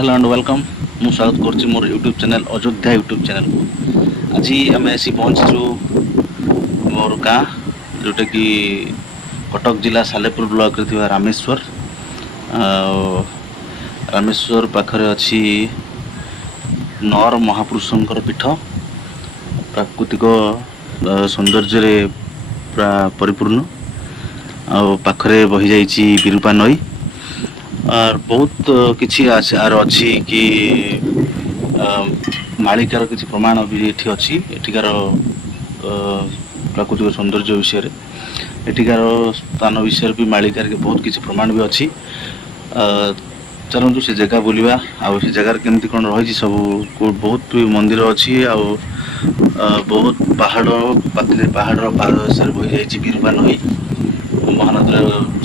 Hello and welcome. मु स्वागत करछि मोर YouTube channel Ayodhya YouTube channel को। आज आम आसी पहुँचु मोर गाँ जोटा कि कटक जिला सालेपुर ब्लॉक रे थिबा रामेश्वर। रामेश्वर पाखरे अछि नर महापुरुषंकर पीठ। प्राकृतिक सौंदर्य पूरा परिपूर्ण पाखरे बही जाइछि विरूपा नई और बहुत किछि आर अछि कि मालिकार किछि प्रमाण भी एठी अछि। एठिकार प्राकृतिक सौंदर्य विषय एठिकार स्थान विषय भी मालिकार के बहुत किछि प्रमाण भी अछि। चलतु से जगह बुलवा आ से जगार केमती कौन रही सब बहुत मंदिर अच्छी आ बहुत पहाड़ पाखे पहाड़ पार बही जाइए विरूपा नई महानदी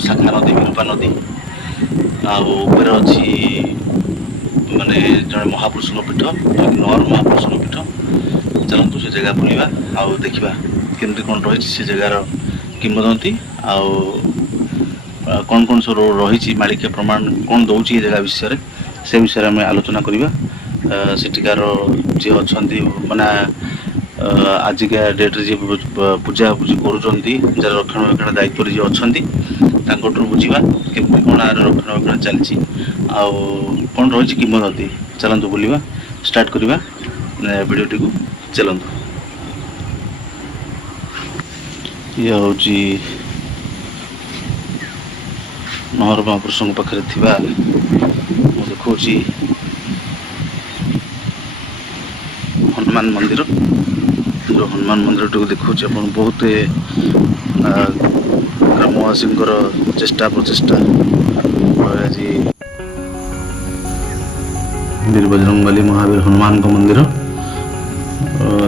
शाखा नदी विरूपा नदी आपर अच्छी माने जड़े महापुरुष पीठ नर महापुरुष पीठ। चलतु से जगह बुलवा आ देखा केमती कौन रही से जगार किंवदंती कौन कौन सब रही मालिक प्रमाण कौन दौर जगह विषय से विषय में आलोचना करवा। सेठिकार जी अच्छा माने आजिका डेट्रे जी पूजा पूजी कर रक्षणाबेक्षण दायित्व जी अच्छा बुझा केमती कौन आर रक्षणाबेक्षण चलती कौन रही किंवदंती। चलतु बुलवा स्टार्ट करवा वीडियोटी को। चलतु ये हूँ नहर महापुरुष पाखे देखा हनुमान मंदिर। जो हनुमान मंदिर टी देखा बहुत ग्रामवासी चेष्टा प्रचेषा आज वीर बजरंगबली महावीर हनुमान मंदिर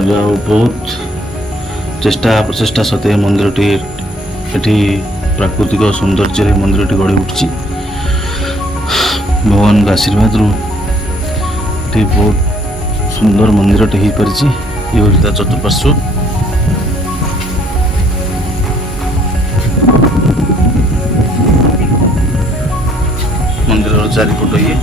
जहाँ बहुत चेष्टा प्रचेषा सत्वे मंदिरटी एटी प्राकृतिक सौंदर्य मंदिरटी गढ़ी उठी। भगवान का आशीर्वाद रू बहुत सुंदर मंदिरटे हो पारी। ये हूँ चतुर्पार्श्व मंदिर चारिपट ये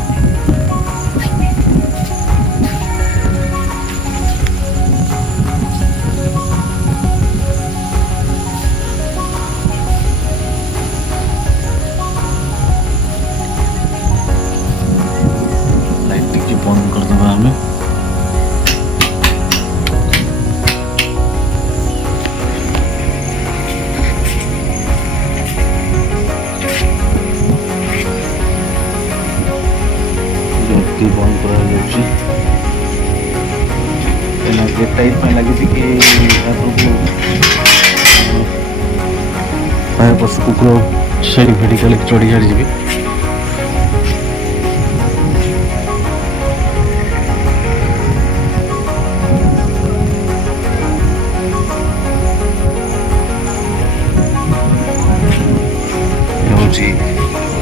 बंद करदे आम बंद कर गेट टाइप लगी कि पशु कुकुर छेड़ी फेड़ी कल चढ़ी छाड़ी जी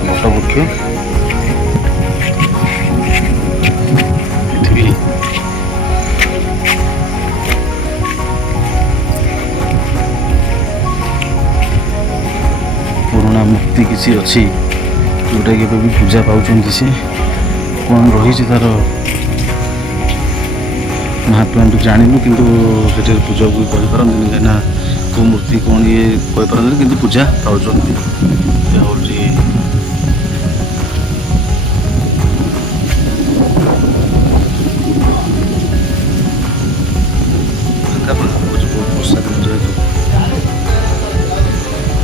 बटवृक्ष पुराना मूर्ति किसी अच्छी जोटा कि भी पूजा पाँच से कौन रही तार महात्मा तो जानू किंतु पूजा भी करें कहीं को मूर्ति कौन ये कहीपर कि पूजा पाँच हूँ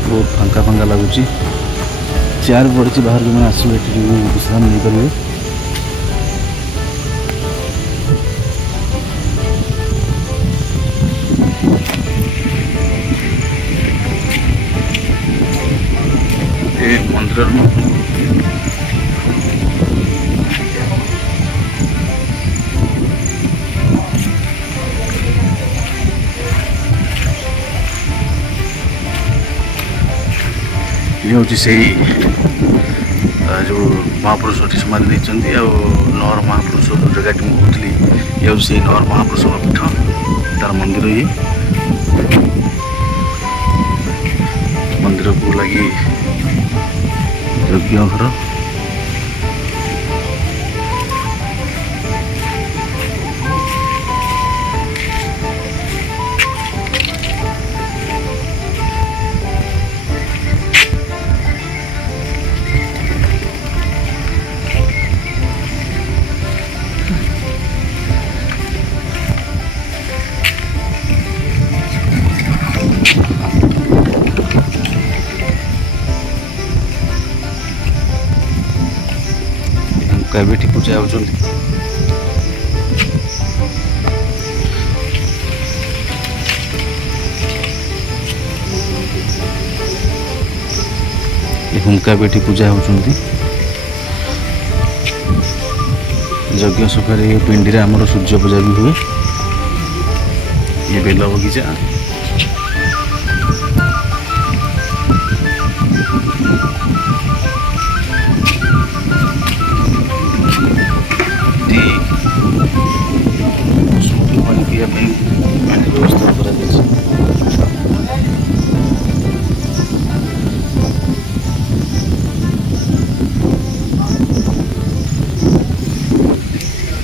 बहुत फांका फांका लगुच। चेयर पड़ी बाहर जो मैंने आसवे विश्राम नहीं करेंगे। मंदिर ये हूँ से जो महापुरुष समाधि नहीं नर महापुरुष जो जगह मुझे कहती ये हूँ से नर महापुरुष पीठ तार मंदिर ये मंदिर को लगी यज्ञ घर ହୁଙ୍କା ବି ଏଠି ପୂଜା ହେଉଛନ୍ତି। ଏ ହୁଙ୍କା ବି ଏଠି ପୂଜା ହେଉଛନ୍ତି। ଯଜ୍ଞ ସଭାରେ ଏ ପିଣ୍ଡିରେ ଆମର ସୂର୍ଯ୍ୟ ପୂଜା ବି ହୁଏ। ଏ ବେଲ ବଗିଚା ପାଣି ପିଇବା ପାଇଁ ପାଣି ବ୍ୟବସ୍ଥା କରାଯାଇଛି।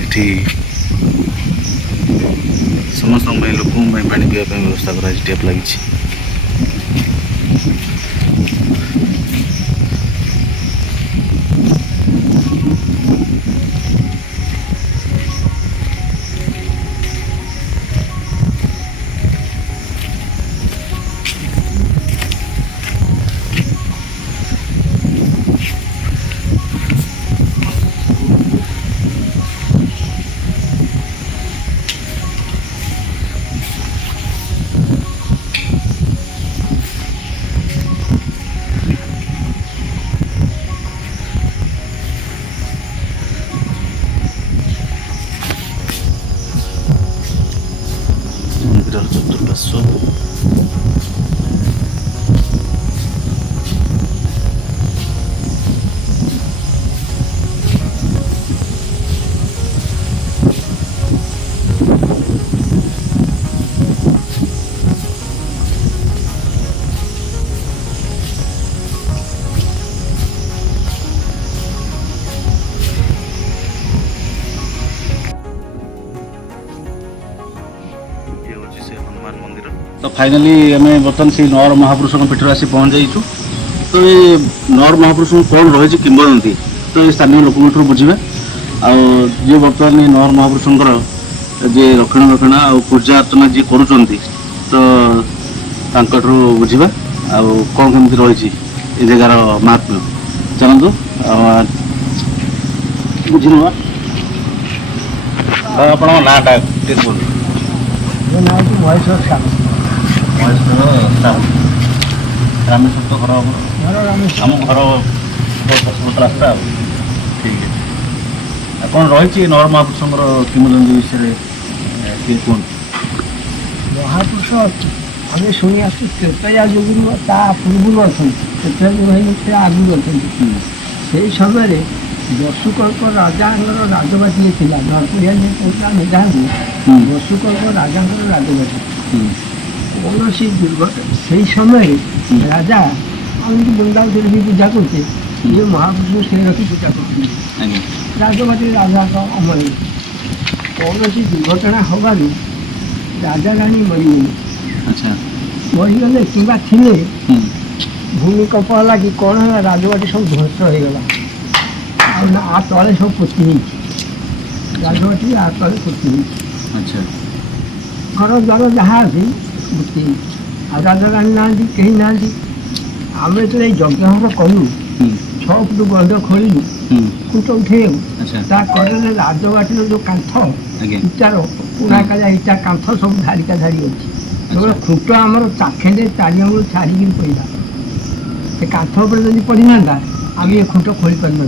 ଏଠି ସମସ୍ତଙ୍କ ପାଇଁ ଲୋକଙ୍କ ପାଇଁ ପାଣି ପିଇବା ପାଇଁ ବ୍ୟବସ୍ଥା କରାଯାଇଛି। ଟ୍ୟାପ୍ ଲାଗିଛି। ମନ୍ଦିରର ଚତୁଃପାର୍ଶ୍ୱ तो फाइनाली आम बर्तमान से नौर महापुरुषों पीठर आसी पहुँच जाइछु। तो ये नौर महापुरुष कौन रही किंवदंती तो ये स्थानीय लोक बुझे आए बर्तमान ये नौर महापुरुषर जे रक्षणाबेक्षण आ पूजा अर्चना जी कर बुझा आ कौन कमी रही जगार महात्म्य चलतु बुझी ना आप नाटा रामेश्वर तो घर आम घर रास्ता ठीक है कौन रही नौर महापुरुषर किंवदंती विषय कौन महापुरुष आम शुणी आसु त्रेतया जुगु पूर्व अच्छा त्रेतया जुग से आगु अच्छा से समय बसुकल्प राजा राजबाटी था नरपुरिया जाती बसुकल्प राजा राजबाटी कौन सी दुर्घटना से समय राजा आम बृंदावन भी पूजा करते ये महापुरुष से रखी पूजा करते राजबाटी राजा अमल कौन सी दुर्घटना हबार राजा राणी मरीगले अच्छा मरीगले कि भूमिकंप है कि कौन है राजबाटी सब ध्वस्त हो गला आ तले सब पोती राजबाटी आ तले पोती अच्छा घर द्वार जहाँ अच्छी पोती आ राजा राणी ना कहीं ना आम जो यज्ञ कलु 6 फुट गंध खोलु खुट उठे राजबाटी जो कांथ इटार पुरा काजा इटा कांथ सब धारिका धारी अच्छी केवल खुट आमर चाखेंडे 4 आंगुल छाड़ी पड़ा से कांथ पर जब पड़ी ना आम ये खुट खोली पार न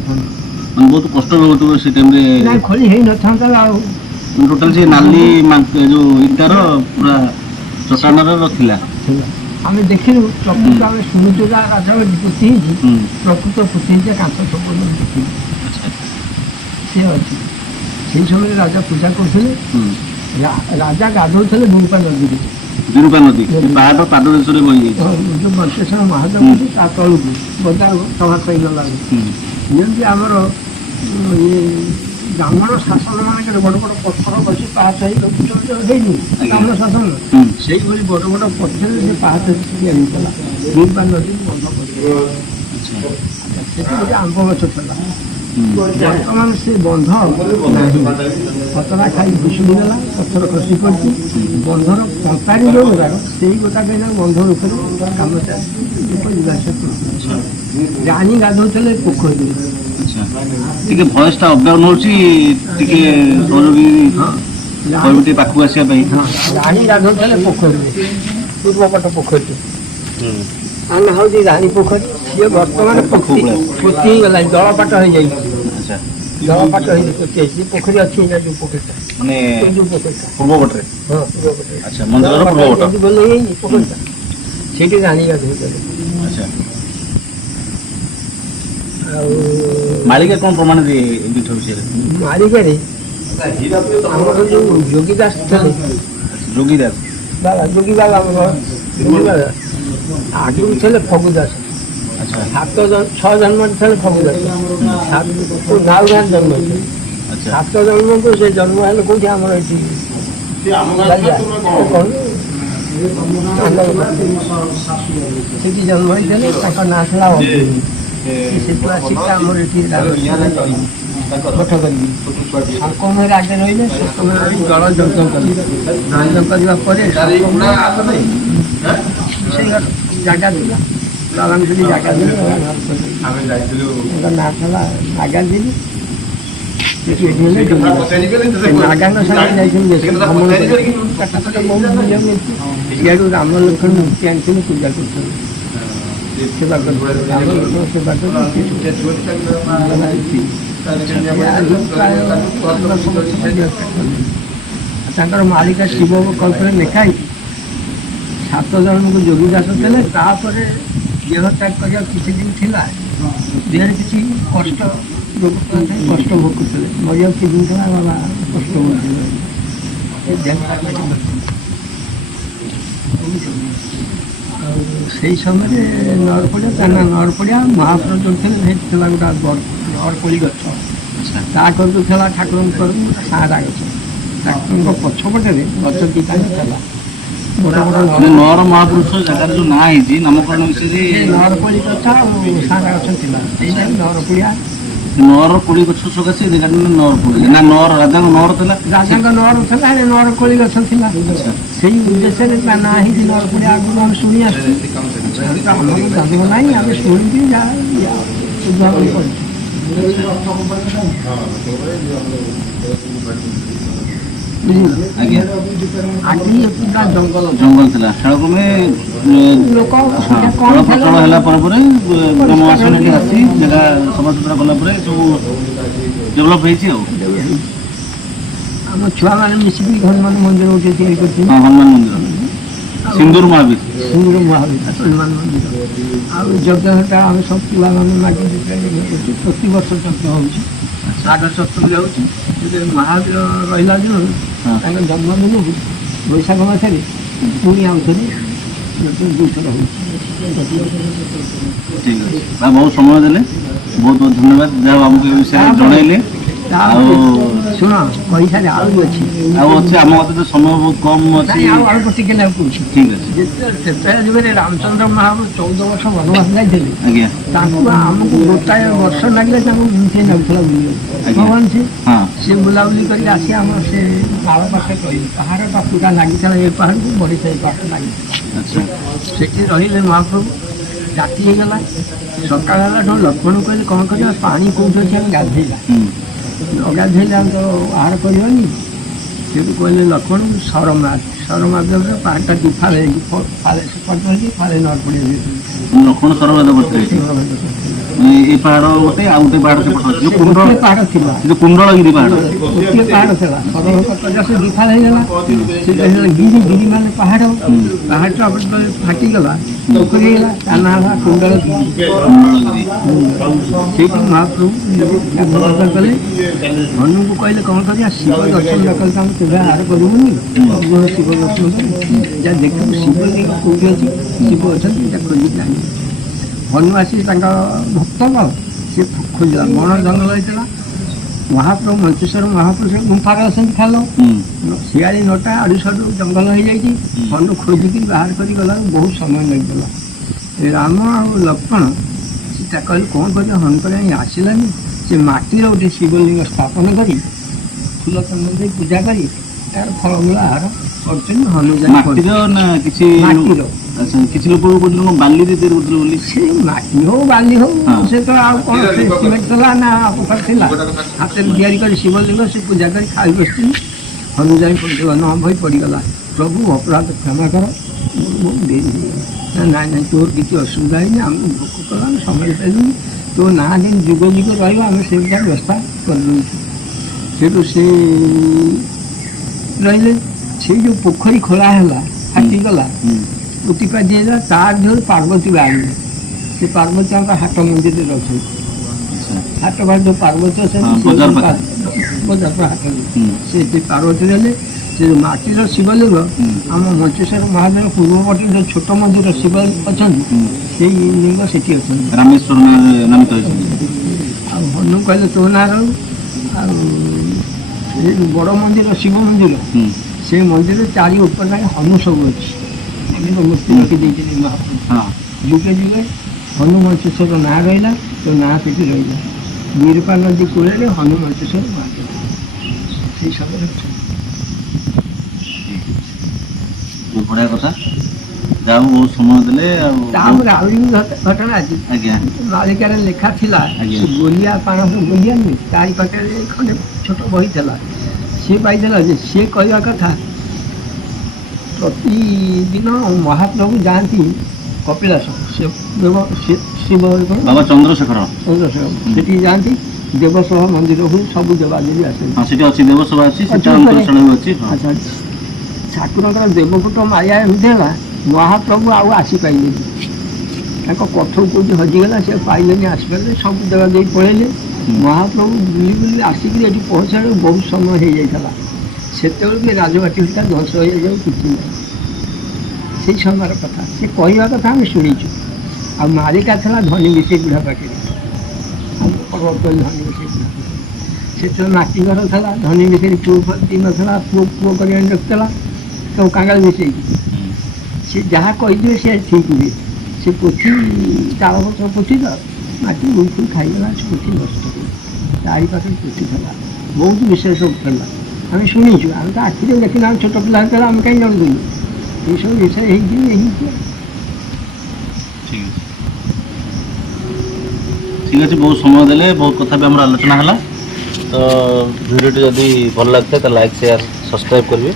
बहुत कष्ट से टाइम ना खोली है न था टोटाल से नाली जो इटार पूरा चटाण रखला आम देखिलु प्रकृत आम शुणुचु राजबाटी पोती प्रकृत पोती कांथ सब सी अच्छी से समय राजा पूजा करते राजा गाधोले गुरुपा नदी विरूपा नदी पहाड़ पाद देश जो बंशेश्वर महादेव तलू बजार सभा कही गला जमी आमर ये ब्राह्मण शासन मान बड़ बड़ पत्थर बस पाहाच है ब्राह्मण शासन से बड़ बड़ पत्थर से पाहाच गुरुपा नदी बंध कर आंब गछ था ବର୍ତ୍ତମାନ ସେ ବନ୍ଧ ନାହିଁ। ପତରା ଖାଇ ଭୁଷୁଡ଼ିଗଲା, ପଥର ଖସି ପଡ଼ିଛି। ବନ୍ଧର କମ୍ପାନୀ ଯେଉଁ ଗୁଡ଼ାକ ସେଇ ଗୋଟାକ ଏଇନା ବନ୍ଧ ଉପରେ କାମ ଚାଲିଛି, ଲୋକ ଯିବା ଆସିବା କରୁଛନ୍ତି। ରାଣୀ ଗାଧୋଉଥିଲେ ପୋଖରୀରେ। ଟିକେ ଭଏସଟା ଅପଡାଉନ୍ ହେଉଛି, ଟିକେ ସହଯୋଗୀ କହିବି ଟିକେ ପାଖକୁ ଆସିବା ପାଇଁ। ରାଣୀ ଗାଧୋଉଥିଲେ ପୋଖରୀରେ, ପୂର୍ବପଟ ପୋଖରୀରେ। ଆମେ ହେଉଛି ରାଣୀ ପୋଖରୀ, ସିଏ ବର୍ତ୍ତମାନ ପୋତି ହେଇଗଲାଣି, ଜଳପାଟ ହେଇଯାଇଛି। ଜଳପାଟ ହେଇଛି, ପୋତି ହେଇଛି। ପୋଖରୀ ଅଛି ନା ଯେଉଁ ପୋଖରୀଟା, ମାନେ ଯେଉଁ ପୋଖରୀଟା ପୂର୍ବ ପଟରେ। ହଁ ପୂର୍ବପଟରେ ଆଚ୍ଛା, ମନ୍ଦିରର ପୂର୍ବ ପଟ। ଭଲ ହେଇନି ପୋଖରୀଟା, ସେଇଠି ରାଣୀ ଗାଧୋଉଥିଲେ। ଆଚ୍ଛା, ଆଉ ମାଳିକା କ'ଣ ପ୍ରମାଣ ଦିଏ ଏ ପୀଠ ବିଷୟରେ? ମାଳିକାରେ ଆମର ଯେଉଁ ଯୋଗୀ ଦାସ ଥିଲେ, ଯୋଗୀ ଦାସ। ବାବା ଯୋଗୀ ବାବା, ଆମର ଯୋଗୀ ବାବା ଆଗରୁ ଥିଲେ ଫଗୁ ଦାସ। ଆଚ୍ଛା, 6 ଜନ୍ମରେ ଥିଲେ ଫଗୁ ଦାସ। ନାଉଗାଁ ଜନ୍ମ ହେଇଥିଲେ। ଆଚ୍ଛା, 7 ଜନ୍ମକୁ ସେ ଜନ୍ମ ହେଲେ କୋଉଠି ଆମର ଏଠି ସେଠି ଜନ୍ମ ହେଇଥିଲେ। ତାଙ୍କ ନାଁ ଥିଲା ଅଗ୍ନି। ସେଠୁ ଆସିକି ଆମର ଏଠି ମଠ କରିବି। ଶଙ୍କମୟରେ ଆଗେ ରହିଲେ, ଶଙ୍କମୟରେ ଜଳ ଯଜ୍ଞ କଲେ। ଯଜ୍ଞ କରିବା ପରେ ସେଇ ଜାଗା ଥିଲା, ବାବାଙ୍କୁ ସେଠି ଜାଗା ଦେଲେ। ତାଙ୍କ ନାଁ ଥିଲା ନାଗାର୍ଜୁନ। ନାଗାଙ୍କ ସାଙ୍ଗରେ ଯାଇଥିଲି ସିଆଡ଼ୁ ରାମ ଲକ୍ଷ୍ମଣ ମୂର୍ତ୍ତି ଆଣିଥିଲି, ପୂଜା କରୁଛନ୍ତି, ସେବା କରୁଛନ୍ତି। ରାମ ଲକ୍ଷ୍ମଣ ସେବା କରି ତାଙ୍କର ମାଳିକା ଶିବ କଳ୍ପରେ ଲେଖା ହେଇଛି। 7 ଜଣଙ୍କୁ ଯୋଗୀ ଦାସ ଥିଲେ। ତାପରେ ଦେହ ତ୍ୟାଗ କରିବା କିଛି ଦିନ ଥିଲା, ଦେହରେ କିଛି କଷ୍ଟ କଷ୍ଟ ଭୋଗୁଥିଲେ, ମରିବାକୁ କିଛି ଦିନ ଥିଲା, ବାବା କଷ୍ଟ ଭୋଗୁଥିଲେ। ଆଉ ସେଇ ସମୟରେ ନରପଡ଼ିଆ, ତା ନା ନରପଡ଼ିଆ। ମହାପ୍ରଭୁ ଯେଉଁ ଥିଲେ ସେଇଠି ଥିଲା ଗୋଟେ ନରପୋଳି ଗଛ, ତା କରକୁ ଥିଲା ଠାକୁରଙ୍କ କରକୁ ସାରା ଗଛ। ଠାକୁରଙ୍କ ପଛପଟରେ ଗଛ ଦିଟା ଥିଲା, ବଡ଼ ବଡ଼ ନର ମହାପୁରୁଷ ଜାଗାର ଯୋଉ ନାଁ ହେଇଛି, ନାମକରଣ ବିଷୟରେ ନରପୋଳି ଗଛ ଆଉ ସାରା ଗଛ ଥିଲା, ସେଇଟା ନରପୋଳିଆ। ନର କୋଳି ଗଛ ସକାଶେ ଏ ଜାଗାଟା ନର କୋଳି ନା ନର ରାଜାଙ୍କ ନର ଥିଲା, ରାଜାଙ୍କ ନର ଥିଲା, ହେଲେ ନରକୋଳି ଗଛ ଥିଲା। ସେଇ ଉଦ୍ଦେଶ୍ୟରେ ତା ନାଁ ହେଇଛି ନରକୋଳି। ଆଗରୁ ଆମେ ଶୁଣି ଆସିଛୁ, ଆମର ଜନ୍ମ ନାହିଁ, ଆମେ ଶୁଣିକି ଯାହା ଉଦ୍ଭାବନ କରିଛୁ। ଆଜ୍ଞା, ଆଜି ପୁରା ଜଙ୍ଗଲ ଜଙ୍ଗଲ ଥିଲା। ଖେଳକ୍ରମେ ଲୋକ ଖେଳ ପ୍ରଚଳ ହେଲା ପରେ ଗ୍ରାମବାସୀ ଆସି ଜାଗା ସଫାସୁତୁରା କଲା ପରେ ସବୁ ଡେଭଲପ୍ ହେଇଛି ଆଉ। ଆମ ଛୁଆମାନେ ମିଶିକି ହନୁମାନ ମନ୍ଦିର ଗୋଟେ ତିଆରି କରିଛନ୍ତି। ହଁ, ହନୁମାନ ମନ୍ଦିର, ସିନ୍ଦୁର ମହାବୀର। ସିନ୍ଦୁର ମହାବୀର ହନୁମାନ ମନ୍ଦିର। ଆଉ ଯଜ୍ଞଟା ଆମେ ସବୁ ପିଲାମାନେ ମାଗିକି କରୁଛୁ। ପ୍ରତିବର୍ଷ ଯଜ୍ଞ ହେଉଛି, ସାଗ ଚତୁର୍ଥୀ ହେଉଛି। ମହାବୀର ରହିଲା ଦିନରୁ ତାଙ୍କ ଜନ୍ମଦିନକୁ ବୈଶାଖ ମାସରେ ପୁଣି ଆଉଥରେ ଦୁଇଥର ହେଉଛି। ଠିକ୍ ଅଛି, ବହୁତ ସମୟ ଦେଲେ, ବହୁତ ବହୁତ ଧନ୍ୟବାଦ, ଯାହା ଆମକୁ ଏ ବିଷୟରେ ଜଣେଇଲେ। ଆଉ ଶୁଣ, ପଇସାରେ ଆହୁରି ଅଛି, ଆଉ ଅଛି ଆମ ମତେ ସମୟ ବହୁତ କମ୍ ଅଛି। ଆଉ ଅଳ୍ପ ଟିକେ ନାକୁ କହୁଛି। ଠିକ୍ ଅଛି, ସେତେବେଳେ ଯୁଗରେ ରାମଚନ୍ଦ୍ର ମହାପ୍ରଭୁ 14 ବର୍ଷ ବନବାସ ଯାଇଥିଲେ। ଆଜ୍ଞା, ତାଙ୍କୁ ଆମକୁ ଗୋଟାଏ ବର୍ଷ ଲାଗିଲେ ତାଙ୍କୁ ଗୁଣ୍ଠେଇ ନେଉଥିଲା ବୁଲିବାକୁ। ଭଗବାନ ସେ ବୁଲାବୁଲି କରିକି ଆସି ଆମର ସେ ପାଳ ପାଖରେ ରହିଲେ। ପାହାଡ଼ଟା ପୁରା ଲାଗିଥିଲା, ଏ ପାହାଡ଼କୁ ବଢ଼ିଥାଏ, ଏ ପାହାଡ଼ ଲାଗିଥିଲା। ଆଚ୍ଛା, ସେଠି ରହିଲେ ମହାପ୍ରଭୁ। ରାତି ହେଇଗଲା, ସକାଳ ହେଲାଠୁ ଲକ୍ଷ୍ମଣ କହିଲେ କ'ଣ କରିବା, ପାଣି କେଉଁଠି ଅଛି ଆମେ ଗାଧେଇବା। ଅଗାଧେଇଲେ ଆମେ ତ ଆହାର କରିବନି। ସେଠୁ କହିଲେ ଲକ୍ଷ୍ମଣ ସର ମାଧ୍ୟମରେ ପାହାଡ଼ଟା ଦୁଇ ଫାଳେ ହେଇକି, ଫାଳେ ସେପଟ ହେଇକି ଫାଳେ ନରପଡ଼ିଆ ହେଇକି ଲକ୍ଷ୍ମଣ ସରବାଦ କରିଥିଲେ। ଏ ପାହାଡ଼ ଗୋଟେ, ଆଉ ଗୋଟେ ପାହାଡ଼ ସେପଟ ଅଛି, ଗୋଟିଏ ପାହାଡ଼ ଥିଲା, ଯୋଉ କୁଣ୍ଡଳଗିରି ପାହାଡ଼, ଗୋଟିଏ ପାହାଡ଼ ଥିଲା। ସେ ଦୁଇ ଫାଳ ହେଇଗଲା। ଗିରି ମାନେ ପାହାଡ଼, ପାହାଡ଼ଟା ଫାଟିଗଲା, ପୋଖରୀ ହେଇଗଲା, ତା ନାଁ ହେଲା କୁଣ୍ଡଳଗିରି। ସେଇଠି ମହାପ୍ରଭୁ ଗାଧୁଆ କଲେ। ହନୁଙ୍କୁ କହିଲେ କ'ଣ କରିବା, ଶିବ ଦର୍ଶନ ନ କଲେ ଆମେ କେବେ ଆହାର କରିବୁନି। ଶିବ ଦର୍ଶନ କରି ଯାହା ଦେଖିବୁ ଶିବଲିଙ୍ଗ କେଉଁଠି ଅଛି, ଶିବ ଅଛନ୍ତି, ଏଇଟା ଖୋଜିକି ଆଣିବୁ। ହନୁ ଆସି ତାଙ୍କ ଭକ୍ତ ସେ ଖୋଜିଲା, ବଣ ଜଙ୍ଗଲ ହେଇଥିଲା। ମହାପ୍ରଭୁ ମଞ୍ଚେଶ୍ୱର ମହାପୁରୁଷ ଗୁମ୍ଫାରେ ଅଛନ୍ତି ଖାଲ, ଶିଆଳି ନଟା ଆଡ଼ୁ ସାଡ଼ୁ ଜଙ୍ଗଲ ହେଇଯାଇଛି। ହନୁ ଖୋଜିକି ବାହାର କରି ଗଲାକୁ ବହୁତ ସମୟ ଲାଗିଗଲା। ରାମ ଆଉ ଲକ୍ଷ୍ମଣ ସେଟା କହିଲେ କ'ଣ କରିବା, ହନୁ କରି ଆସିଲାନି। ସେ ମାଟିର ଗୋଟେ ଶିବଲିଙ୍ଗ ସ୍ଥାପନ କରି ଫୁଲ ଚନ୍ଦନ ଦେଇ ପୂଜା କରି ତାର ଫଳମୂଳ ଆହାର କରୁଛନ୍ତି ହନୁଯାନ ମାଟିର ନା କିଛି ମାଟିର ଆଚ୍ଛା, କିଛି ଲୋକ କହୁଛନ୍ତି କଣ ବାଲିରେ ତିଆରି କରୁଥିଲେ ବୋଲି। ସେ ମାଟି ହଉ ବାଲି ହଉ ହଁ। ସେ ତ ଆଉ କ'ଣ ସେ ସିମେଣ୍ଟ ଥିଲା ନା ପଥର ଥିଲା, ହାତରେ ତିଆରି କରି ଶିବଲିଙ୍ଗ ସେ ପୂଜା କରି ଖାଇ ବସିଥିଲି। ହନୁଯାନ ପଡ଼ିଗଲା, ନ ଭଇ ପଡ଼ିଗଲା, ପ୍ରଭୁ ଅପରାଧ କ୍ଷମା କର, ମୁଁ ଡେରି ହେଇଗଲା। ନା ନାଇଁ ନାଇଁ ତୋର କିଛି ଅସୁବିଧା ହେଇନି, ଆମେ ଭୋକ କଲା ଆମେ ସମୟ ପାଇଲୁନି, ତୋ ନାଁ ଯେମିତି ଯୁଗ ଯୁଗ ରହିବ ଆମେ ସେମିତିଆ ବ୍ୟବସ୍ଥା କରିଦେଉଛୁ। ସେଠୁ ସେ ରହିଲେ। ସେଇ ଯେଉଁ ପୋଖରୀ ଖୋଳା ହେଲା ଫାଟିଗଲା, ଉତିପା ଦିଆହେଲା, ତା ଦେହରୁ ପାର୍ବତୀ ବାହାରିଲେ। ସେ ପାର୍ବତୀ ଆମର ହାଟ ମନ୍ଦିରରେ ଅଛନ୍ତି। ହାଟ ବାଟ ଯେଉଁ ପାର୍ବତୀ ଅଛନ୍ତି ବଜାର ପାଖରେ। ବଜାର ହାଟରେ ହୁଁ। ସେଠି ପାର୍ବତୀ ରହିଲେ। ସେ ଯେଉଁ ମାଟିର ଶିବଲିଙ୍ଗ ଆମ ମଞ୍ଚେଶ୍ୱର ମହାଦେବ ପୂର୍ବପଟେ ଯେଉଁ ଛୋଟ ମନ୍ଦିର ଶିବ ଅଛନ୍ତି, ସେଇ ଲିଙ୍ଗ ସେଠି ଅଛନ୍ତି। ରାମେଶ୍ୱର ନାମିତ ହେଇଛନ୍ତି। ଆଉ ହନୁ କହିଲେ ତୋ ନାଁ ରହୁ। ଆଉ ସେ ବଡ଼ ମନ୍ଦିର ଶିବ ମନ୍ଦିର, ସେ ମନ୍ଦିର ଚାରି ଉପରେ ହନୁ ସବୁ ଅଛି। ଅନେକ ମୂର୍ତ୍ତି ରଖିଦେଇଛନ୍ତି ମହାପ୍ରଭୁ। ହଁ। ଯୁଗେ ଯୁଗେ ହନୁ ମଞ୍ଚେଶ୍ୱର ନାଁ ରହିଲା, ତ ନାଁ ସେଠି ରହିଲା। ବିରପା ନଦୀ କୂଳରେ ହନୁ ମଞ୍ଚେଶ୍ୱର ମହାଦେବ ସେଇ ସମୟରେ ଅଛନ୍ତି। ବହୁତ ବଢ଼ିଆ କଥା, ଯାହା ହଉ ବହୁତ ସମୟ ଦେଲେ। ଆଉ ତାପରେ ଆହୁରି ବି ଘଟଣା ଅଛି। ଆଜ୍ଞା ମାଳିକାରେ ଲେଖା ଥିଲା, ଆଜ୍ଞା। ସେ ଗୋଲିଆ ପାଣସ ଗୋଲିଆ ନୁହେଁ, ତାରି ପାଖରେ ଖଣ୍ଡେ ଛୋଟ ବହି ଥିଲା। ସିଏ ପାଇଥିଲା ଯେ ସିଏ କହିବା କଥା, ପ୍ରତିଦିନ ମହାପ୍ରଭୁ ଯାଆନ୍ତି କପିଳାସ, ଶିବ ବାବା ଚନ୍ଦ୍ରଶେଖର। ସେଠି ଯାଆନ୍ତି, ଦେବସଭା ମନ୍ଦିର ହୁଏ, ସବୁ ଦେବାଦେବୀ ଆସନ୍ତି। ହଁ ସେଠି ଅଛି, ଦେବସଭା ଅଛି, ସେଟା ଅଛି ଉପରେ। ଅନ୍ତର୍ଶାଳା ବି ଅଛି। ହଁ। ଆଚ୍ଛା, ଠାକୁରଙ୍କର ଦେବପୁତ ମାୟା ଏମିତି ହେଲା, ମହାପ୍ରଭୁ ଆଉ ଆସିପାରିଲେନି। ତାଙ୍କ କଠଉ କେଉଁଠି ହଜିଗଲା, ସେ ପାଇଲେନି, ଆସିପାରିଲେ, ସବୁ ଦେବାଦେବୀ ପଳେଇଲେ। ମହାପ୍ରଭୁ ବୁଲି ବୁଲି ଆସିକିରି ଏଠି ପହଞ୍ଚିଲା ବେଳକୁ ବହୁତ ସମୟ ହେଇଯାଇଥିଲା। ସେତେବେଳକୁ ଏ ରାଜବାଟୀ ଭିତରେ ଧ୍ୱଂସ ହେଇଯାଉ କିଛି ନାହିଁ। ସେଇ ସମୟର କଥା, ସେ କହିବା କଥା ଆମେ ଶୁଣିଛୁ। ଆଉ ମାଳିକା ଥିଲା ଧନୀ ବିଷୟ ବୁଢ଼ା ପାଖରେ, ଆଉ ଧନୀ ବିଷୟ ବୁଢ଼ା ପାଖରେ। ସେତେବେଳେ ମାଟି ଘର ଥିଲା, ଧନୀ ବିଷୟରେ ପୁଅ ନଥିଲା, ପୁଅ କରି ଆଣି ରଖିଥିଲା, ସବୁ କାଙ୍ଗାଳ ମିଶେଇକି। ସେ ଯାହା କହିଦିଏ ସେ ଠିକ୍ ହୁଏ। ସେ ପୋଥି ତାଳ ଗଛ ପୋଥି ତ ମାଟି ଉଇଠୁ ଖାଇଗଲା, ସେ ପୋଥି ନଷ୍ଟ ହେଲା। ତାରି ପାଖରେ ପୋଥି ଥିଲା, ବହୁତ ବିଷୟ ସବୁ ଥିଲା, ଆମେ ଶୁଣିଛୁ। ଆମେ ତ ଆଖିରେ ଦେଖିନା, ଆମେ ଛୋଟ ପିଲା ହେଇଥିଲା, ଆମେ କାହିଁ ଜାଣୁଥିଲୁ। ଏଇସବୁ ବିଷୟ ହେଇଛି। ଠିକ୍ ଅଛି, ବହୁତ ସମୟ ଦେଲେ, ବହୁତ କଥା ବି ଆମର ଆଲୋଚନା ହେଲା। ତ ଭିଡ଼ିଓଟି ଯଦି ଭଲ ଲାଗିଥାଏ ତାହେଲେ ଲାଇକ୍, ସେୟାର, ସବସ୍କ୍ରାଇବ୍ କରିବେ,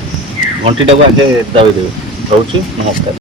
ଘଣ୍ଟିଟାକୁ ଆଗେ ଦାବି ଦେବେ। ରହୁଛି, ନମସ୍କାର।